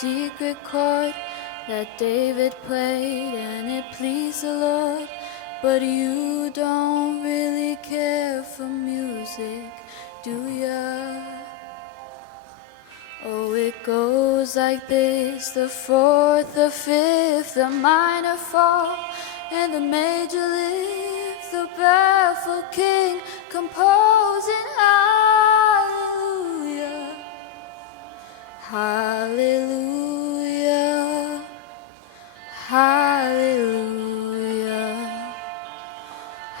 secret chord that David played and it pleased the Lord. But you don't really care for music, do ya? Oh, it goes like this: the fourth, the fifth, the minor fall, and the major lift, the baffled king composing hallelujah, hallelujah, hallelujah,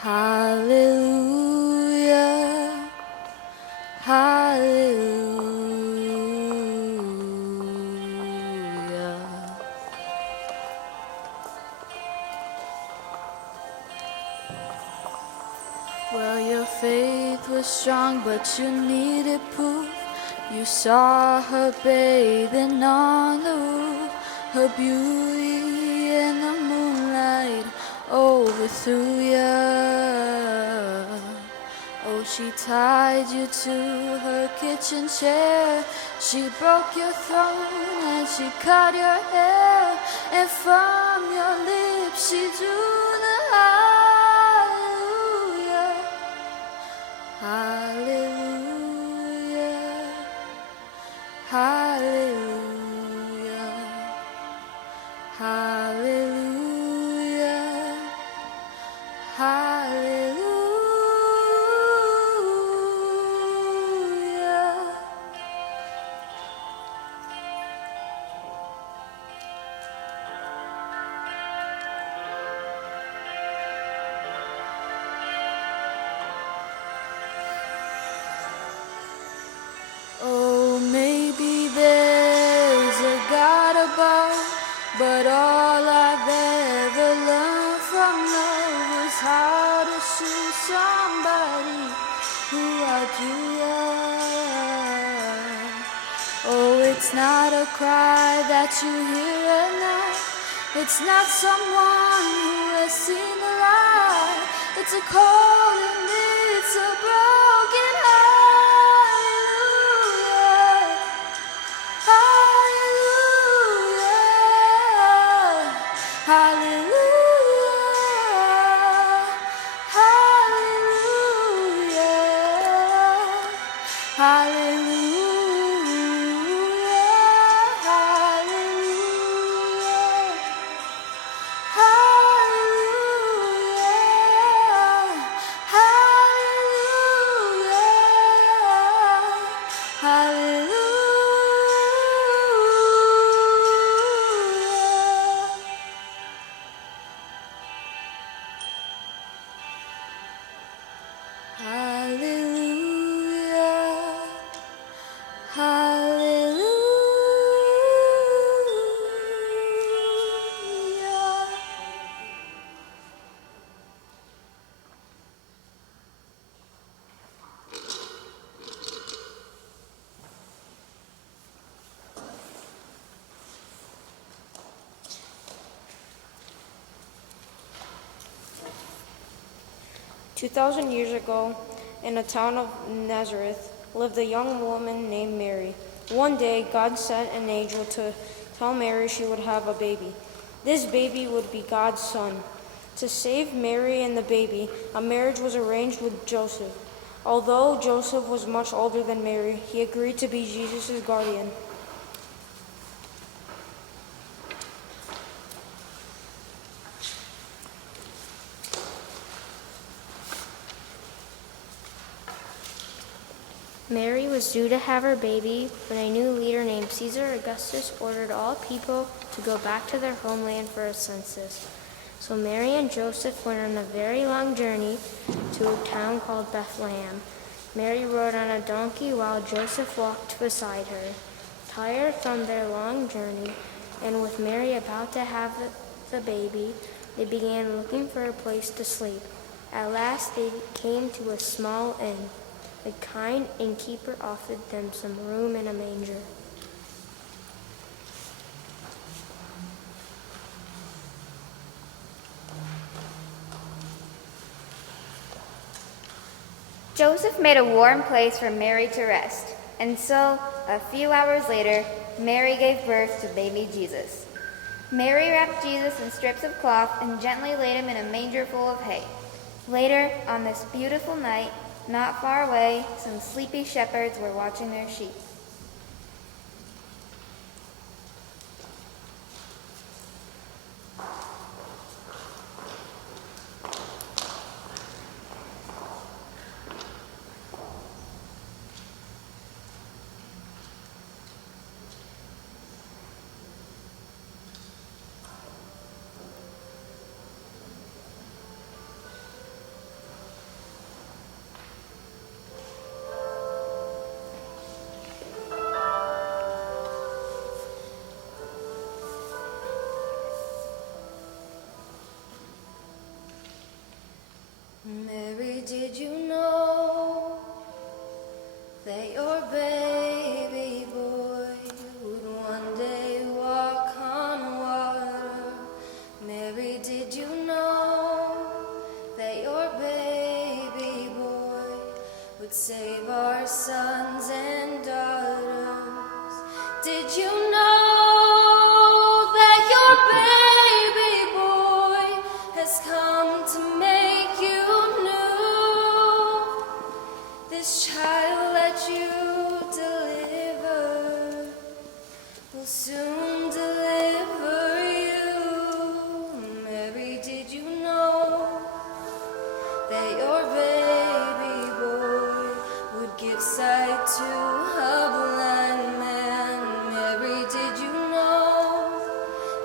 hallelujah, hallelujah. Well, your faith was strong, but you needed proof. You saw her bathing on the roof. Her beauty in the moonlight overthrew ya. Oh, she tied you to her kitchen chair. She broke your throne and she cut your hair. And from your lips she drew the hallelujah, hallelujah, hallelujah, hallelujah, hallelujah. Oh, maybe there's a God above, but all I've ever learned from love was how to shoot somebody who I do love. Oh, it's not a cry that you hear at night. It's not someone who has seen the light. It's a calling, it's a broken hallelujah, hallelujah, hallelujah, hallelujah, hallelujah. Hallelujah. 2,000 years ago, in the town of Nazareth, lived a young woman named Mary. One day, God sent an angel to tell Mary she would have a baby. This baby would be God's son. To save Mary and the baby, a marriage was arranged with Joseph. Although Joseph was much older than Mary, he agreed to be Jesus' guardian. Mary was due to have her baby when a new leader named Caesar Augustus ordered all people to go back to their homeland for a census. So Mary and Joseph went on a very long journey to a town called Bethlehem. Mary rode on a donkey while Joseph walked beside her. Tired from their long journey, and with Mary about to have the baby, they began looking for a place to sleep. At last they came to a small inn. The kind innkeeper offered them some room in a manger. Joseph made a warm place for Mary to rest, and so, a few hours later, Mary gave birth to baby Jesus. Mary wrapped Jesus in strips of cloth and gently laid him in a manger full of hay. Later, on this beautiful night, not far away, some sleepy shepherds were watching their sheep. Mary, did you know that your baby boy would one day walk on water? Mary, did you know that your baby boy would save our sons and daughters? Did you know that your baby boy has come to make you new? This child that you deliver will soon deliver you. Mary, did you know that your baby boy would give sight to a blind man? Mary, did you know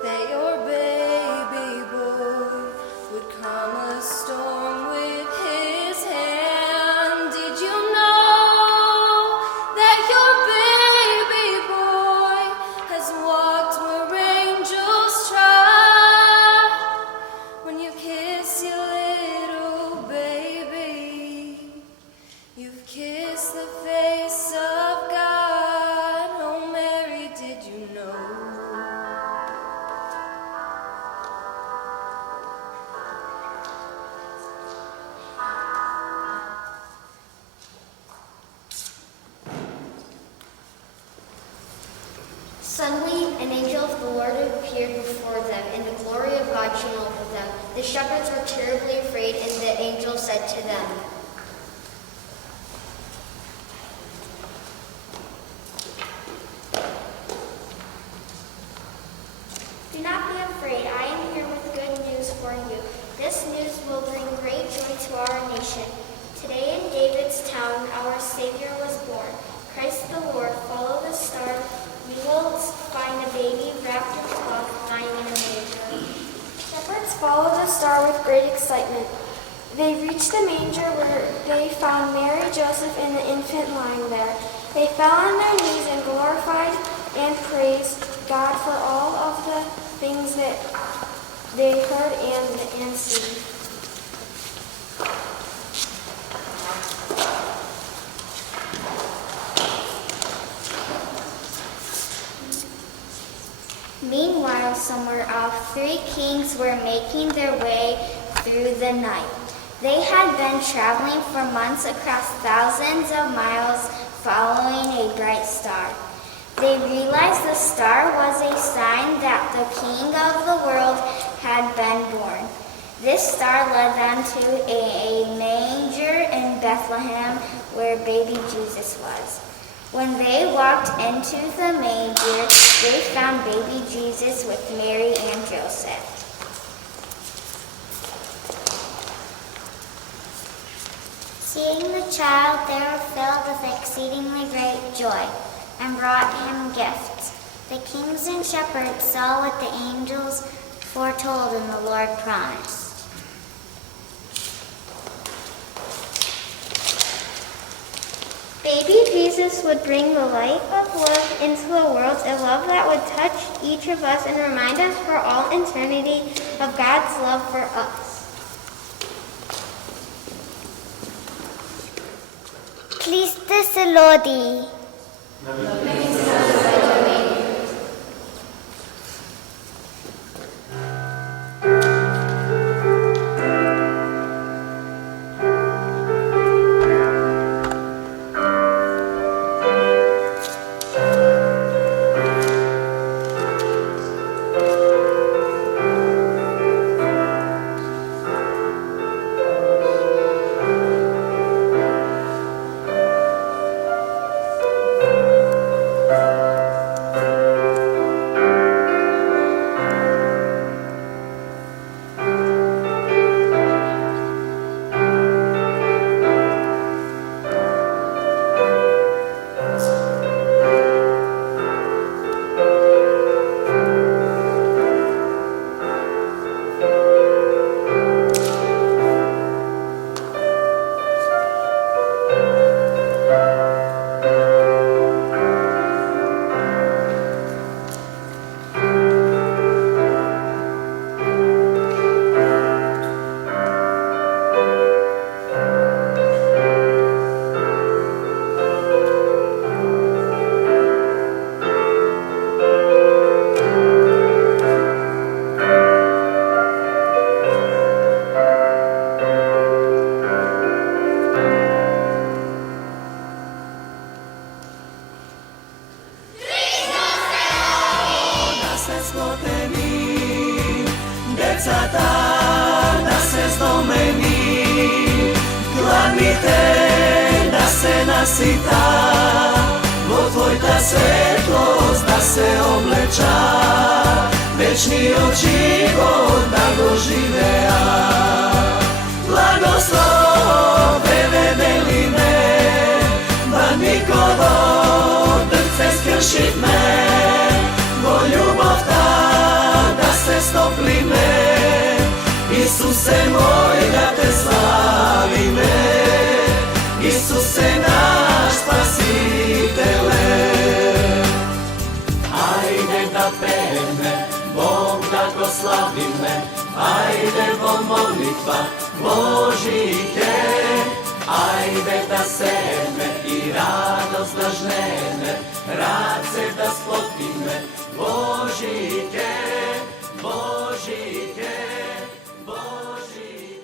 that your baby boy would calm a storm with his hand? Did you know that your baby boy has walked where angels trod? When you kiss your little baby, you've kissed the face of God. Oh, Mary, did you know? Suddenly, an angel of the Lord appeared before them, and the glory of God shone over them. The shepherds were terribly afraid, and the angel said to them, "Do not be afraid. I am here with good news for you. This news will bring great joy to our nation. Today in David's town, our Savior was born. Christ the Lord. Follow the star. You will find a baby wrapped in cloth, lying in a manger." Shepherds followed the star with great excitement. They reached the manger where they found Mary, Joseph, and the infant lying there. They fell on their knees and glorified and praised God for all of the things that they heard and seen. Meanwhile, somewhere off, 3 kings were making their way through the night. They had been traveling for months across thousands of miles following a bright star. They realized the star was a sign that the King of the world had been born. This star led them to a manger in Bethlehem where baby Jesus was. When they walked into the manger, they found baby Jesus with Mary and Joseph. Seeing the child, they were filled with exceedingly great joy and brought him gifts. The kings and shepherds saw what the angels foretold and the Lord promised. Baby Jesus would bring the life of love into the world, a love that would touch each of us and remind us for all eternity of God's love for us. Christus Lodi. Decata da se zdomeni, gladnite da se nasita, otvojta svetlost da se obleča, večni život da go živea. Blagoslove vedeline, da nikodo drce skršit me, bo ljubov ta da se stopli me, Isuse moj da te slavime, Isuse naš spasitele. Ajde da pevme, Bog blagoslovi me, ajde vo molitva Božike, ajde da seme i radost da žneme, rad se da splotime, Božike, Božike, Božike.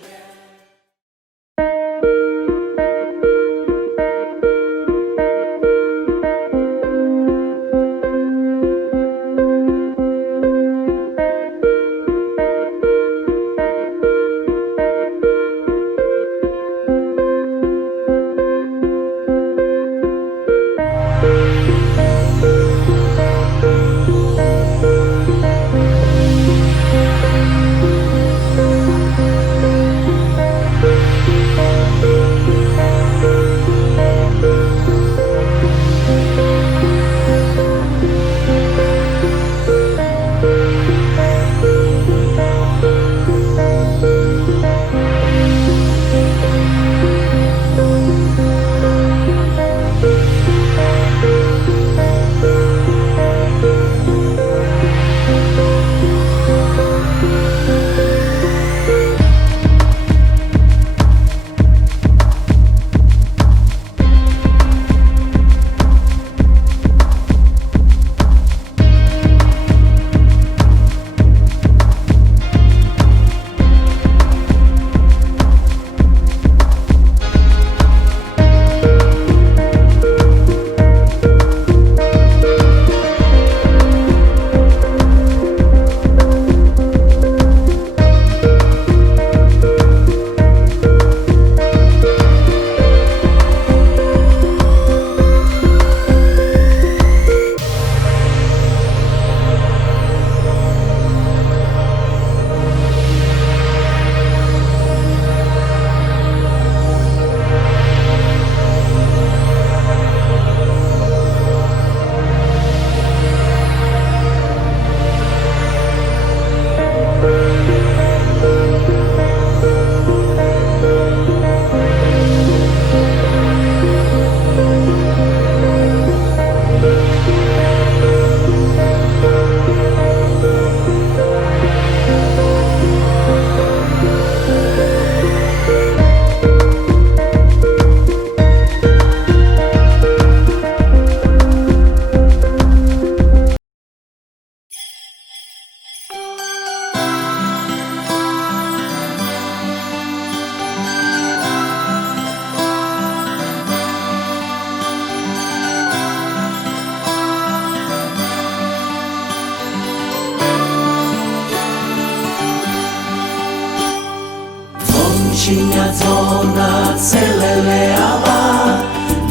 Činja zona celeleava,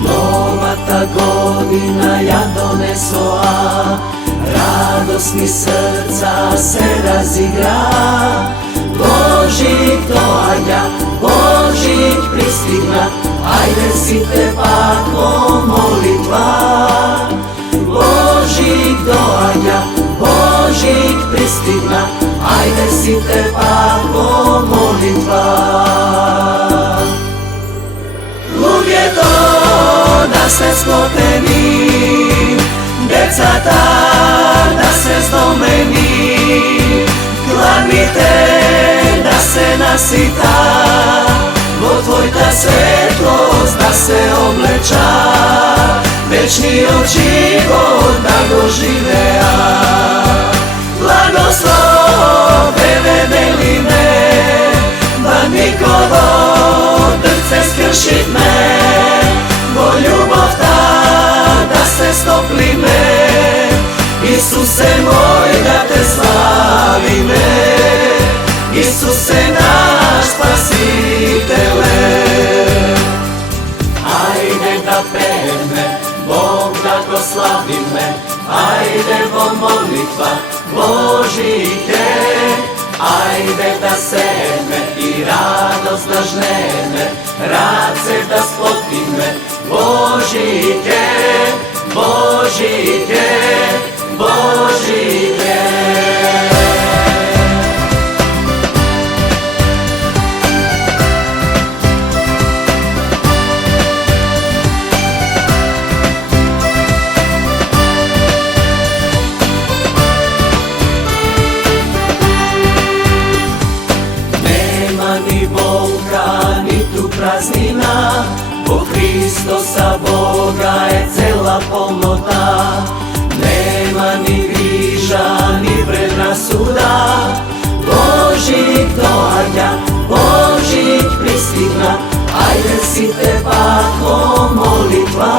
nova ta godina ja donesla, radosni srca se razigra, Božik doaja, Božik pristigna, ajde si te paklo molitva. Božik doaja, Božik pristigna, ajde si te paklo molitva. Lud je to da ste sklopeni, decata da se zdomeni, gladnite da se nasita, otvojta svetlost da se obleča, večni život da go živea. Blagoslove vedeline, da nikodo drce skršit me, bo ljubov ta da se stopli me, Isuse moj da te slavime, slavime, ajdevo molitva Božike, ajde da seme i radost da žneme, race da splotime Božike, Božike, Božike. Ni bolka, ni tu praznina, po Hristosa Boga je cela polnota. Nema ni griža, ni predrasuda, Božík doaďa, Božík pristigna, ajde si te pako molitva.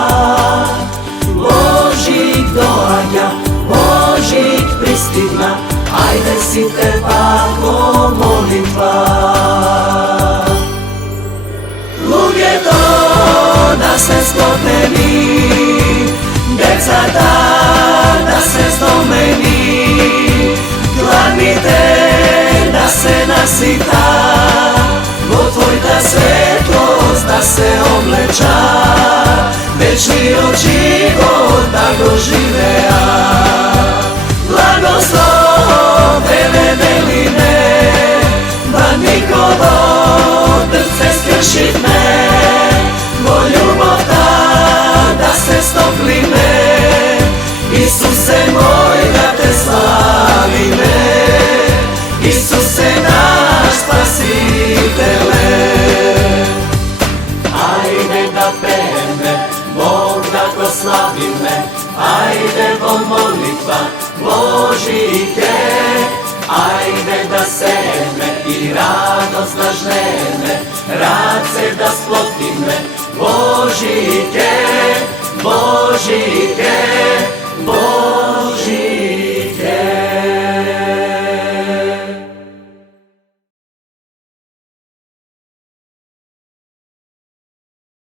Božík doaďa, Božík pristigna, ajde si te pako molitva. Ľudia to, da se sklopení, decata, da se zdomení, gladnite, da se nasita, bo tvoj ta svetlost da se obleča, večni od život da go živea. Blagoslov Evangeline, ba nikoho drce skršit me, bo ljubov ta da se stopline, Isuse moj da te slavime, Isuse naš spasitele. Ajde da peme, Bog da go slavime, ajde vo molitva Božike, ajde da seme i radost da žneme, race da splotime Božike, Božike.